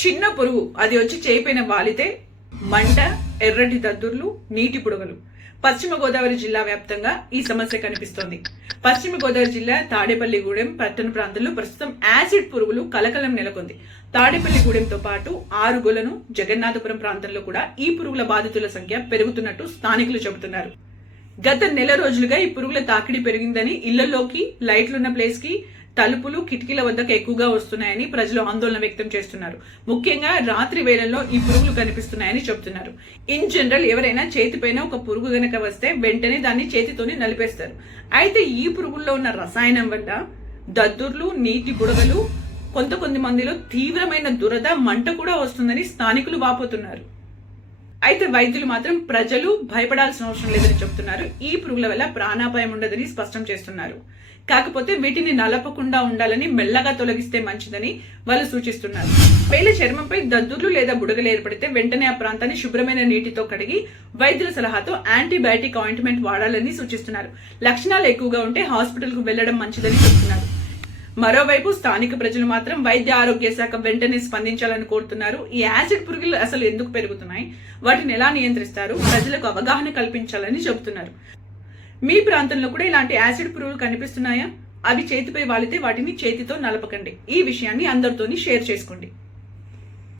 చిన్న పురుగు అది వచ్చి చేయిపోయిన వాలితే మంట, ఎర్రటి దద్దుర్లు, నీటి పుడగలు. పశ్చిమ గోదావరి జిల్లా వ్యాప్తంగా ఈ సమస్య కనిపిస్తోంది. పశ్చిమ గోదావరి జిల్లా తాడేపల్లిగూడెం పట్టణ ప్రాంతంలో ప్రస్తుతం యాసిడ్ పురుగులు కలకలం నెలకొంది. తాడేపల్లిగూడెంతో పాటు ఆరుగొలను, జగన్నాథపురం ప్రాంతంలో కూడా ఈ పురుగుల బాధితుల సంఖ్య పెరుగుతున్నట్టు స్థానికులు చెబుతున్నారు. గత నెల రోజులుగా ఈ పురుగుల తాకిడి పెరిగిందని, ఇళ్లలోకి లైట్లున్న ప్లేస్ కి తలుపులు, కిటికీల వద్దకు ఎక్కువగా వస్తున్నాయని ప్రజలు ఆందోళన వ్యక్తం చేస్తున్నారు. ముఖ్యంగా రాత్రి వేళల్లో ఈ పురుగులు కనిపిస్తున్నాయని చెబుతున్నారు. ఇన్ జనరల్ ఎవరైనా చేతిపైన ఒక పురుగు గనక వస్తే వెంటనే దాన్ని చేతితోనే నలిపేస్తారు. అయితే ఈ పురుగుల్లో ఉన్న రసాయనం వల్ల దద్దుర్లు, నీటి బుడగలు, కొంతమంది మందిలో తీవ్రమైన దురద, మంట కూడా వస్తుందని స్థానికులు వాపోతున్నారు. అయితే వైద్యులు మాత్రం ప్రజలు భయపడాల్సిన అవసరం లేదని చెబుతున్నారు. ఈ పురుగుల వల్ల ప్రాణాపాయం ఉండదని స్పష్టం చేస్తున్నారు. కాకపోతే వీటిని నలపకుండా ఉండాలని, మెల్లగా తొలగిస్తే మంచిదని వాళ్ళు సూచిస్తున్నారు. వేళ చర్మంపై దద్దుర్లు లేదా బుడగలు ఏర్పడితే వెంటనే ఆ ప్రాంతాన్ని శుభ్రమైన నీటితో కడిగి వైద్యుల సలహాతో యాంటీబయాటిక్ ఆయింట్మెంట్ వాడాలని సూచిస్తున్నారు. లక్షణాలు ఎక్కువగా ఉంటే హాస్పిటల్ కు వెళ్లడం మంచిదని చెబుతున్నారు. మరోవైపు స్థానిక ప్రజలు మాత్రం వైద్య ఆరోగ్య శాఖ వెంటనే స్పందించాలని కోరుతున్నారు. ఈ యాసిడ్ పురుగులు అసలు ఎందుకు పెరుగుతున్నాయి, వాటిని ఎలా నియంత్రిస్తారు, ప్రజలకు అవగాహన కల్పించాలని చెబుతున్నారు. మీ ప్రాంతంలో కూడా ఇలాంటి యాసిడ్ పురుగులు కనిపిస్తున్నాయా? అవి చేతిపై వాలితే వాటిని చేతితో నలపకండి. ఈ విషయాన్ని అందరితోని షేర్ చేసుకోండి.